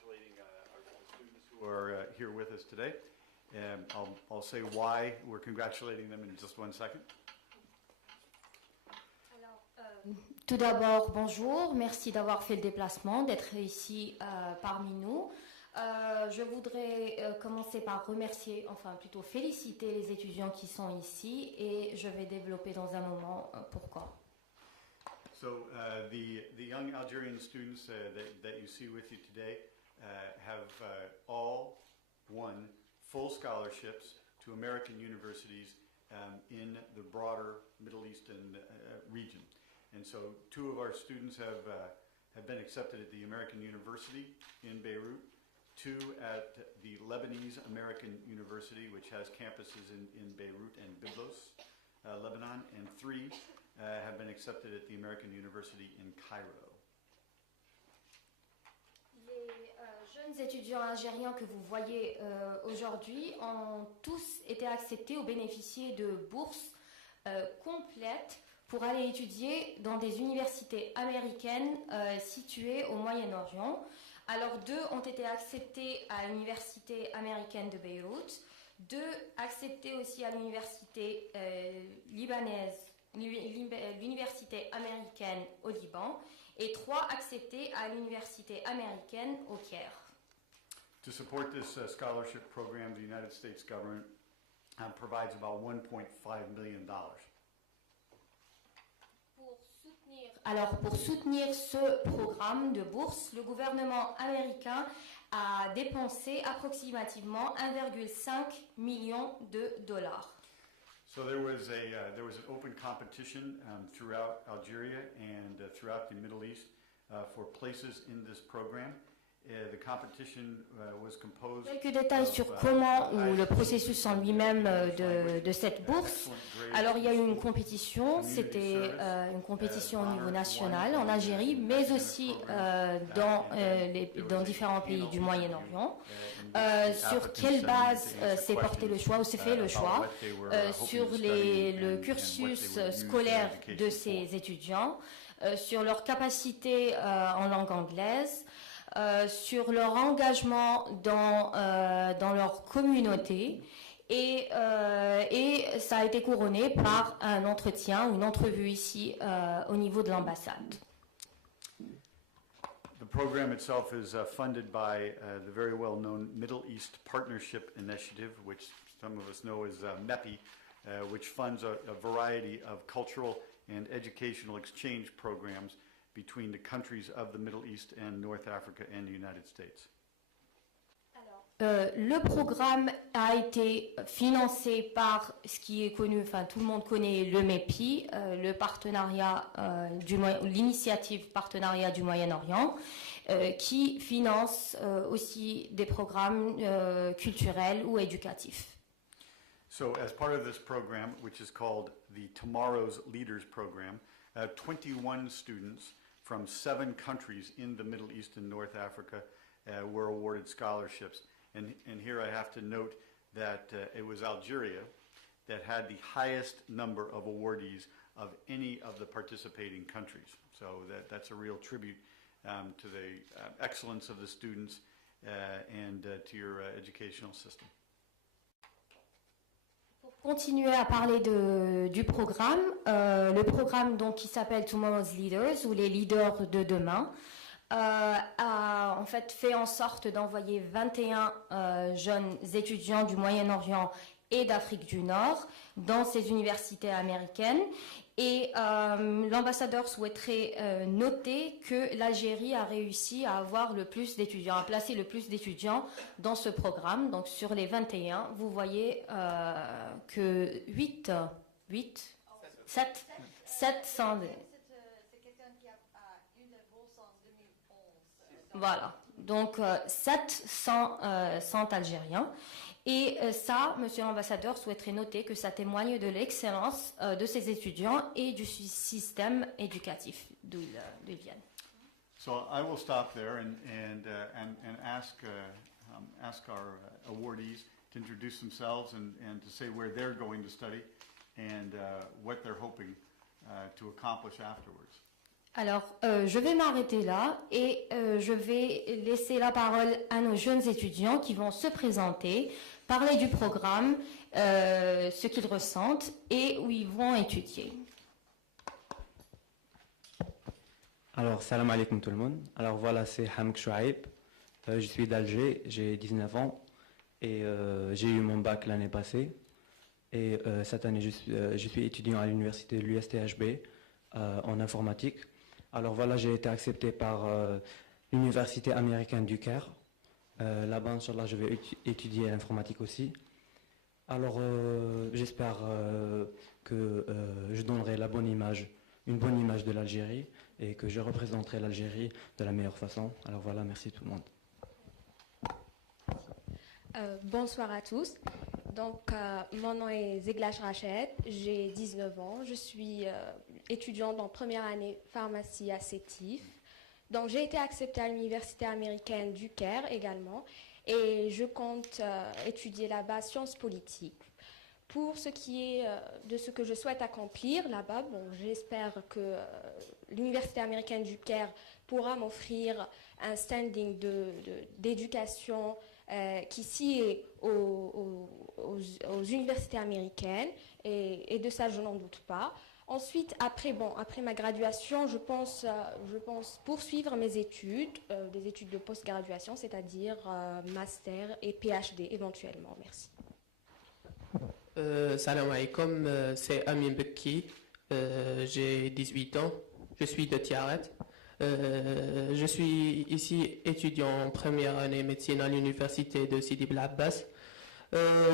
congratulating our students who are here with us today. I'll say why we're congratulating them in just one second. Tout d'abord, bonjour, merci d'avoir fait le déplacement, d'être ici parmi nous. Je voudrais commencer par remercier, enfin plutôt féliciter les étudiants qui sont ici et je vais développer dans un moment pourquoi. So the young Algerian students that you see with you today have all won full scholarships to American universities in the broader Middle Eastern region. And so two of our students have been accepted at the American University in Beirut, two at the Lebanese American University, which has campuses in Beirut and Byblos, Lebanon, and three have been accepted at the American University in Cairo. Les jeunes étudiants algériens que vous voyez aujourd'hui ont tous été acceptés ou bénéficié de bourses complètes pour aller étudier dans des universités américaines situées au Moyen-Orient. Alors, deux ont été acceptés à l'université américaine de Beyrouth, deux acceptés aussi à l'université libanaise, l'université américaine au Liban, et trois acceptés à l'université américaine au Caire. To support this scholarship program, the United States government provides about $1.5 million. Alors, pour soutenir ce programme de bourse, le gouvernement américain a dépensé approximativement 1,5 million de dollars. So there was an open competition throughout Algeria and throughout the Middle East for places in this program. The competition was composed. Quelques détails sur comment ou le processus en lui-même de cette bourse. Alors il y a eu une compétition, c'était une compétition au niveau national en Algérie, mais aussi dans différents pays du Moyen-Orient. Sur quelle base s'est porté le choix ou s'est fait le choix sur le cursus scolaire de ces étudiants, sur leur capacité en langue anglaise, sur leur engagement dans leur communauté et ça a été couronné par un entretien, une entrevue ici au niveau de l'ambassade. The program itself is funded by the very well-known Middle East Partnership Initiative, which some of us know as MEPI, which funds a variety of cultural and educational exchange programs between the countries of the Middle East and North Africa and the United States. Le programme a été financé par ce qui est connu, enfin tout le monde connaît le MEPI, le partenariat l'initiative partenariat du Moyen-Orient, qui finance aussi des programmes culturels ou éducatifs. So as part of this program, which is called the Tomorrow's Leaders Program, 21 students from 7 countries in the Middle East and North Africa were awarded scholarships. And here I have to note that it was Algeria that had the highest number of awardees of any of the participating countries. So that's a real tribute to the excellence of the students and to your educational system. Pour continuer à parler du programme, le programme donc, qui s'appelle Tomorrow's Leaders ou les leaders de demain, a en fait en sorte d'envoyer 21 jeunes étudiants du Moyen-Orient et d'Afrique du Nord dans ces universités américaines. Et l'ambassadeur souhaiterait noter que l'Algérie a réussi à avoir le plus d'étudiants, à placer le plus d'étudiants dans ce programme. Donc sur les 21, vous voyez que 700... Voilà, donc 700 Algériens. Et ça, monsieur l'ambassadeur souhaiterait noter que ça témoigne de l'excellence de ces étudiants et du système éducatif d'où ils viennent. So I will stop there and ask our awardees to introduce themselves and to say where they're going to study and what they're hoping to accomplish afterwards. Alors, je vais m'arrêter là et je vais laisser la parole à nos jeunes étudiants qui vont se présenter, parler du programme, ce qu'ils ressentent et où ils vont étudier. Alors, salam alaikum tout le monde. Alors voilà, c'est Hamk Chouaib. Je suis d'Alger, j'ai 19 ans et j'ai eu mon bac l'année passée. Et cette année, je suis étudiant à l'université de l'USTHB en informatique. Alors voilà, j'ai été accepté par l'université américaine du Caire. Là-bas, Inch'Allah, je vais étudier l'informatique aussi. Alors, j'espère que je donnerai une bonne image de l'Algérie et que je représenterai l'Algérie de la meilleure façon. Alors voilà, merci tout le monde. Bonsoir à tous. Donc, mon nom est Zeglash Rached, j'ai 19 ans, je suis étudiante en première année pharmacie à Sétif. Donc, j'ai été acceptée à l'université américaine du Caire également et je compte étudier là-bas sciences politiques. Pour ce qui est de ce que je souhaite accomplir là-bas, bon, j'espère que l'université américaine du Caire pourra m'offrir un standing d'éducation qui sied aux universités américaines et de ça je n'en doute pas. Ensuite, après ma graduation, je pense poursuivre mes études, des études de post-graduation, c'est-à-dire master et PhD éventuellement. Merci. Salam alaikum, c'est Amin Bekki, j'ai 18 ans, je suis de Tiaret. Je suis ici étudiant en première année médecine à l'université de Sidi Bel Abbas.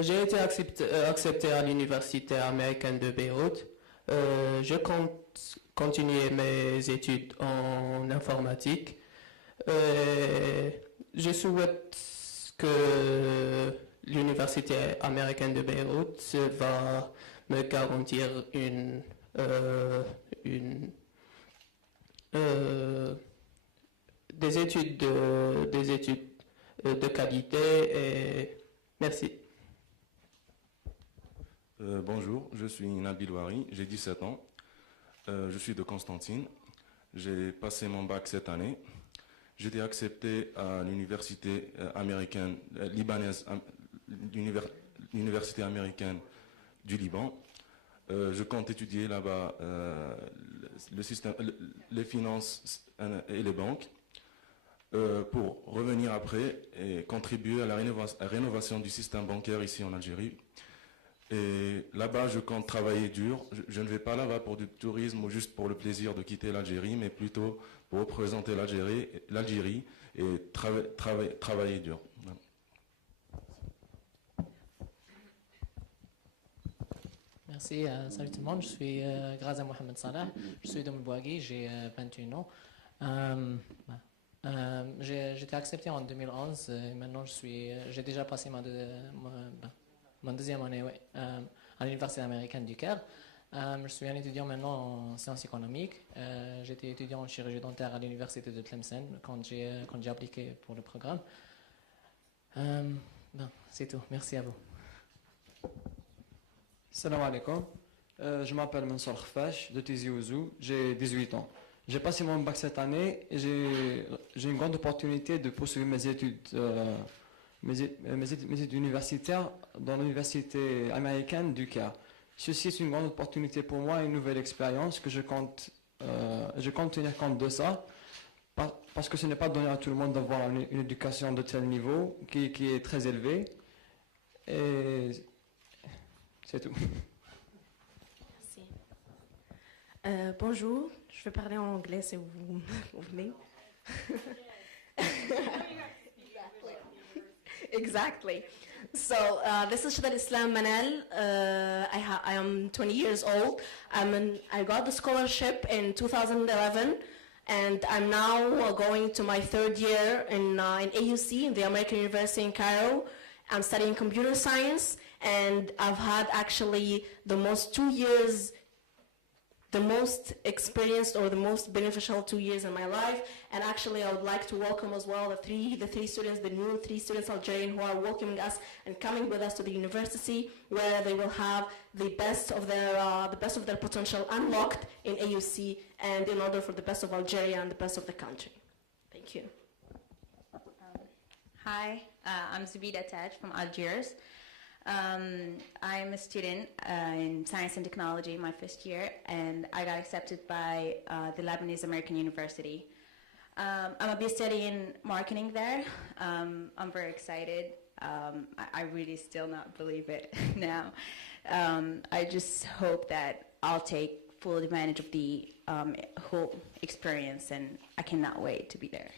J'ai été accepté à l'université américaine de Beyrouth. Je compte continuer mes études en informatique. Je souhaite que l'université américaine de Beyrouth va me garantir des études de qualité et merci. Bonjour, je suis Nabil Ouari, j'ai 17 ans, je suis de Constantine, j'ai passé mon bac cette année, j'ai été accepté à l'université américaine libanaise, l'université américaine du Liban. Je compte étudier là-bas le système, les finances et les banques pour revenir après et contribuer à la rénovation du système bancaire ici en Algérie. Et là-bas, je compte travailler dur. Je ne vais pas là-bas pour du tourisme ou juste pour le plaisir de quitter l'Algérie, mais plutôt pour représenter l'Algérie et travailler dur. Voilà. Merci, salut tout le monde, je suis Graza Mohamed Salah, je suis de Mbouagui, j'ai 21 ans. J'ai été accepté en 2011 et maintenant j'ai déjà passé ma deuxième année à l'université américaine du Caire. Je suis un étudiant maintenant en sciences économiques. J'étais étudiant en chirurgie dentaire à l'université de Tlemcen quand j'ai appliqué pour le programme. C'est tout, merci à vous. Salam alaikum, je m'appelle Mansour Khafash de Tizi Ouzou, j'ai 18 ans. J'ai passé mon bac cette année et j'ai une grande opportunité de poursuivre mes études universitaires dans l'université américaine du Caire. Ceci est une grande opportunité pour moi, une nouvelle expérience que je compte tenir compte de ça parce que ce n'est pas donné à tout le monde d'avoir une éducation de tel niveau qui est très élevée. Et c'est tout. Merci. Bonjour, je vais parler en anglais si vous venez. Exactly. So this is Shadal Islam Manal. I am 20 years old. I got the scholarship in 2011, and I'm now going to my third year in AUC, in the American University in Cairo. I'm studying computer science, and I've had actually the the most experienced or the most beneficial 2 years in my life. And actually, I would like to welcome as well the three students, the new 3 students Algerian who are welcoming us and coming with us to the university, where they will have the best of their potential unlocked in AUC, and in order for the best of Algeria and the best of the country. Thank you. Hi, I'm Zubida Taj from Algiers. I'm a student in science and technology, my first year, and I got accepted by the Lebanese American University. I'm going to be studying marketing there. I'm very excited. I really still not believe it now. I just hope that I'll take full advantage of the whole experience, and I cannot wait to be there.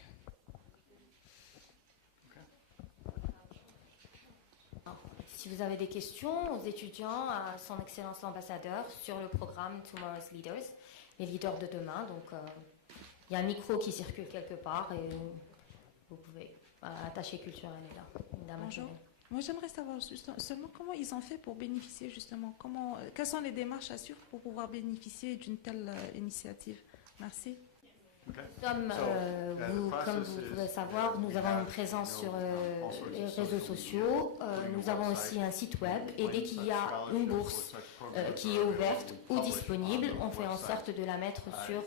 Si vous avez des questions aux étudiants, à son excellence l'ambassadeur, sur le programme Tomorrow's Leaders, les leaders de demain. Donc, il y a un micro qui circule quelque part et vous pouvez. Attaché culturel est là. Bonjour. Moi, j'aimerais savoir seulement comment ils ont fait pour bénéficier justement. Quelles sont les démarches à suivre pour pouvoir bénéficier d'une telle initiative? Merci. Comme vous pouvez savoir, nous avons une présence sur les réseaux sociaux, nous avons aussi un site web, et dès qu'il y a une bourse qui est ouverte ou disponible, on fait en sorte de la mettre sur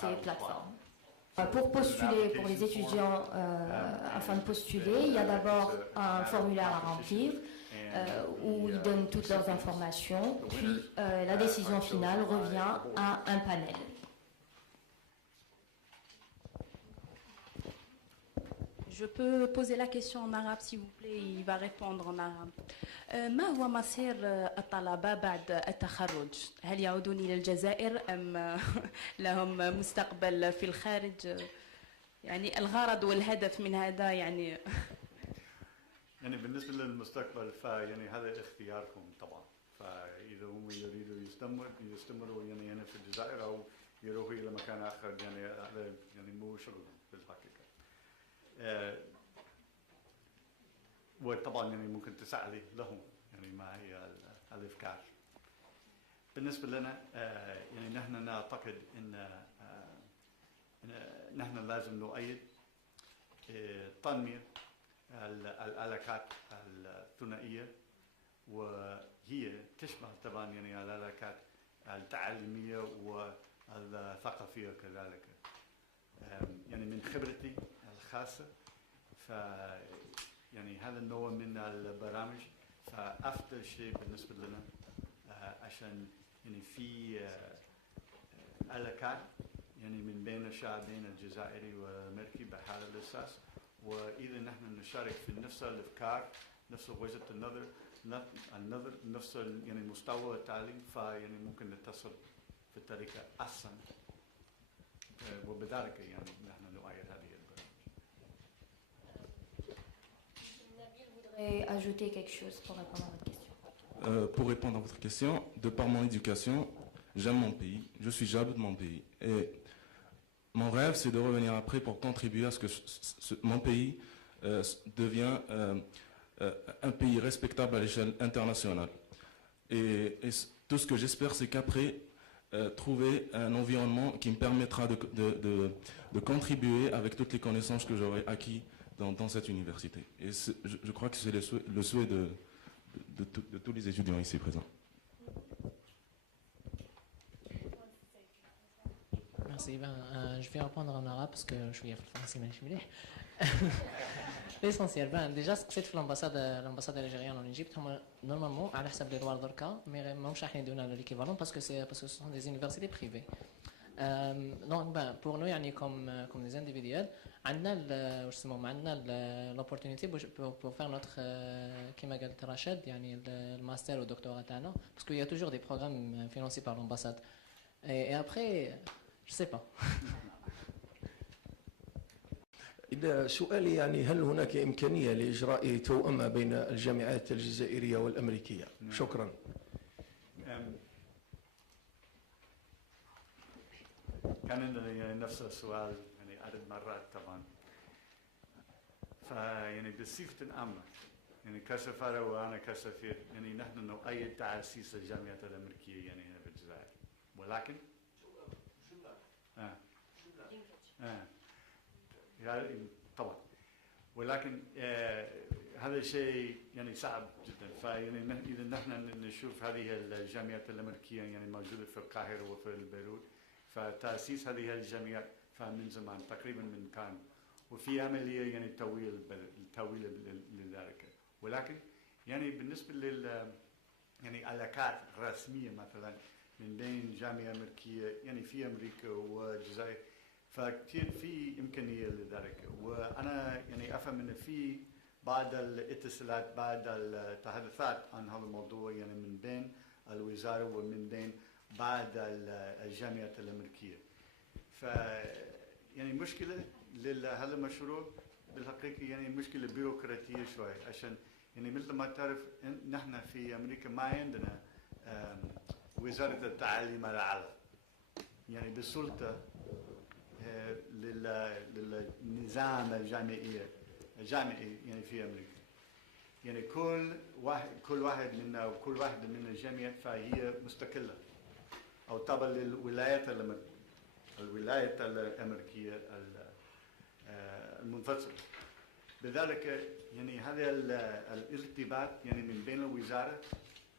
ces plateformes. Pour postuler, pour les étudiants, afin de postuler, il y a d'abord un formulaire à remplir où ils donnent toutes leurs informations, puis la décision finale revient à un panel. Je peux poser la question en arabe s'il vous plaît, il va répondre en arabe. ما هو مصير الطلبة بعد التخرج؟ هل يعودون إلى الجزائر أم لهم مستقبل في الخارج؟ يعني الغرض والهدف من هذا يعني بالنسبة للمستقبل فيعني هذا اختياركم طبعا. فإذا هم يريدوا يستمروا يعني هنا في الجزائر أو يروحوا إلى مكان آخر يعني هذا يعني مو شغلهم في الحقيقة. وطبعا يعني ممكن تسألي لهم يعني ما هي الأفكار. بالنسبة لنا يعني نحن نعتقد إن نحن لازم نؤيد تنمية العلاقات الثنائية، وهي تشبه طبعا يعني العلاقات التعليمية والثقافية كذلك. يعني من خبرتي الخاصة يعني هذا النوع من البرامج فأفضل شيء بالنسبة لنا عشان يعني في علاقات يعني من بين الشعبين الجزائري والأمريكي بهذا الأساس، وإذا نحن نشارك في نفس الأفكار، نفس وجهة النظر، نفس يعني مستوى التعليم، فيعني ممكن نتصل بطريقة أحسن، وبذلك يعني نحن نؤيد هذه البرامج. Nabil voudrait ajouter quelque chose pour répondre à votre question. Pour répondre à votre question, de par mon éducation, j'aime mon pays, je suis jaloux de mon pays. Et mon rêve, c'est de revenir après pour contribuer à ce que mon pays devienne un pays respectable à l'échelle internationale. Et tout ce que j'espère, c'est qu'après, trouver un environnement qui me permettra de contribuer avec toutes les connaissances que j'aurai acquis dans cette université. Et je crois que c'est le souhait de tous les étudiants ici présents. Merci. Je vais répondre en arabe parce que je suis français, mais je suis l'essentiel. Déjà, c'est l'ambassade algérienne en Égypte. Normalement, à حسب les lois دركا, mais ماهمش راح يدونا l'équivalent parce que ce sont des universités privées. Donc, pour nous, يعني comme des individuels, عندنا l'opportunité pour faire notre كما قالت رشاد يعني الماستر والدكتوراه تاعنا parce qu'il y a toujours des programmes financés par l'ambassade. Et après, je sais pas. إذا سؤالي يعني هل هناك إمكانية لإجراء توأمة بين الجامعات الجزائرية والأمريكية؟ شكرا. كان عندنا نفس السؤال يعني عدد مرات طبعا. فيعني بصفة عامة يعني كسفارة وأنا كسفير يعني نحن نؤيد تأسيس الجامعات الأمريكية يعني هنا في الجزائر. ولكن يعني طبعا ولكن هذا شيء يعني صعب جدا. فيعني اذا نحن نشوف هذه الجامعات الامريكيه يعني موجوده في القاهره وفي بيروت، فتاسيس هذه الجامعات فمن زمان تقريبا من كان، وفي عمليه يعني طويله لذلك. ولكن يعني بالنسبه يعني علاقات رسميه مثلا من بين جامعه امريكيه يعني في امريكا والجزائر، فكثير في امكانيه لذلك. وانا يعني افهم ان في بعض الاتصالات بعض التحدثات عن هذا الموضوع يعني من بين الوزاره ومن بين بعض الجامعات الامريكيه. ف يعني مشكله لهذا المشروع بالحقيقه يعني مشكله بيروقراطيه شوي، عشان يعني مثل ما تعرف نحن في امريكا ما عندنا وزاره التعليم العالي يعني بالسلطه للنظام الجامعي يعني في امريكا. يعني كل واحد منا وكل واحده من الجامعات فهي مستقله او تابعه للولايات الامريكيه المنفصله. لذلك يعني هذا الارتباط يعني من بين الوزاره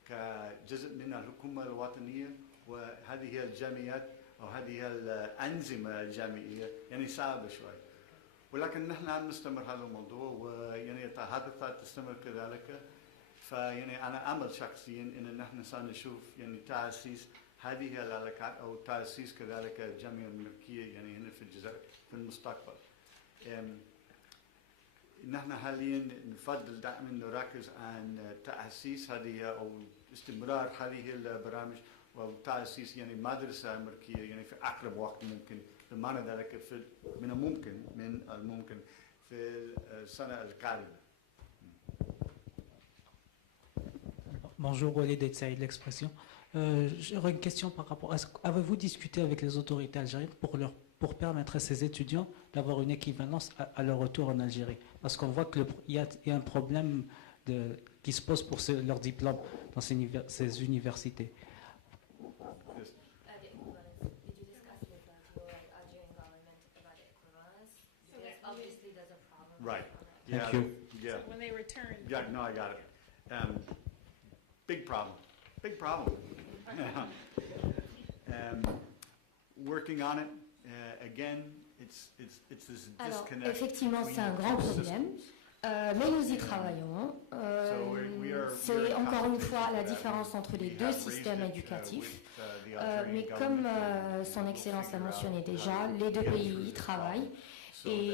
كجزء من الحكومه الوطنيه وهذه الجامعات او هذه الانظمه الجامعيه يعني صعبه شوي. ولكن نحن عم نستمر هذا الموضوع، ويعني التحدثات تستمر كذلك. فيعني انا امل شخصيا ان نحن سنشوف يعني تاسيس هذه العلاقات او تاسيس كذلك الجامعه الامريكيه يعني هنا في الجزائر في المستقبل. نحن حاليا نفضل دائما نركز عن تاسيس هذه او استمرار هذه البرامج وتاسيس يعني مدرسه امريكيه يعني في اقرب وقت ممكن. بمعنى ذلك من الممكن في السنه القادمه. Bonjour, Walid et Saïd, l'expression. J'aurais une question par rapport à avez-vous discuté avec les autorités algériennes pour permettre à ces étudiants d'avoir une équivalence à leur retour en Algérie? Parce qu'on voit qu'il y a un problème qui se pose pour leur diplôme dans ces universités. Right. Thank you. Yeah. So when they return. Yeah, no, I got it. Big problem. Big problem. Working on it. Again, it's this Alors, disconnect. effectivement, between c'est un the grand two problème, systems. mais nous y travaillons. C'est encore une fois la différence entre les deux systèmes éducatifs. Mais comme son Excellence l'a mentionné déjà, les deux pays y travaillent. Et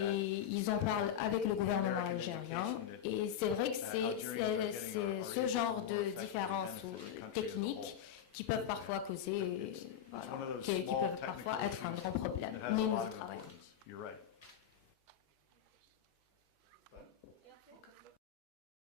ils en parlent avec le gouvernement algérien. Et c'est vrai que c'est ce genre de différences techniques qui peuvent parfois causer, qui peuvent parfois être un grand problème. Mais nous y travaillons.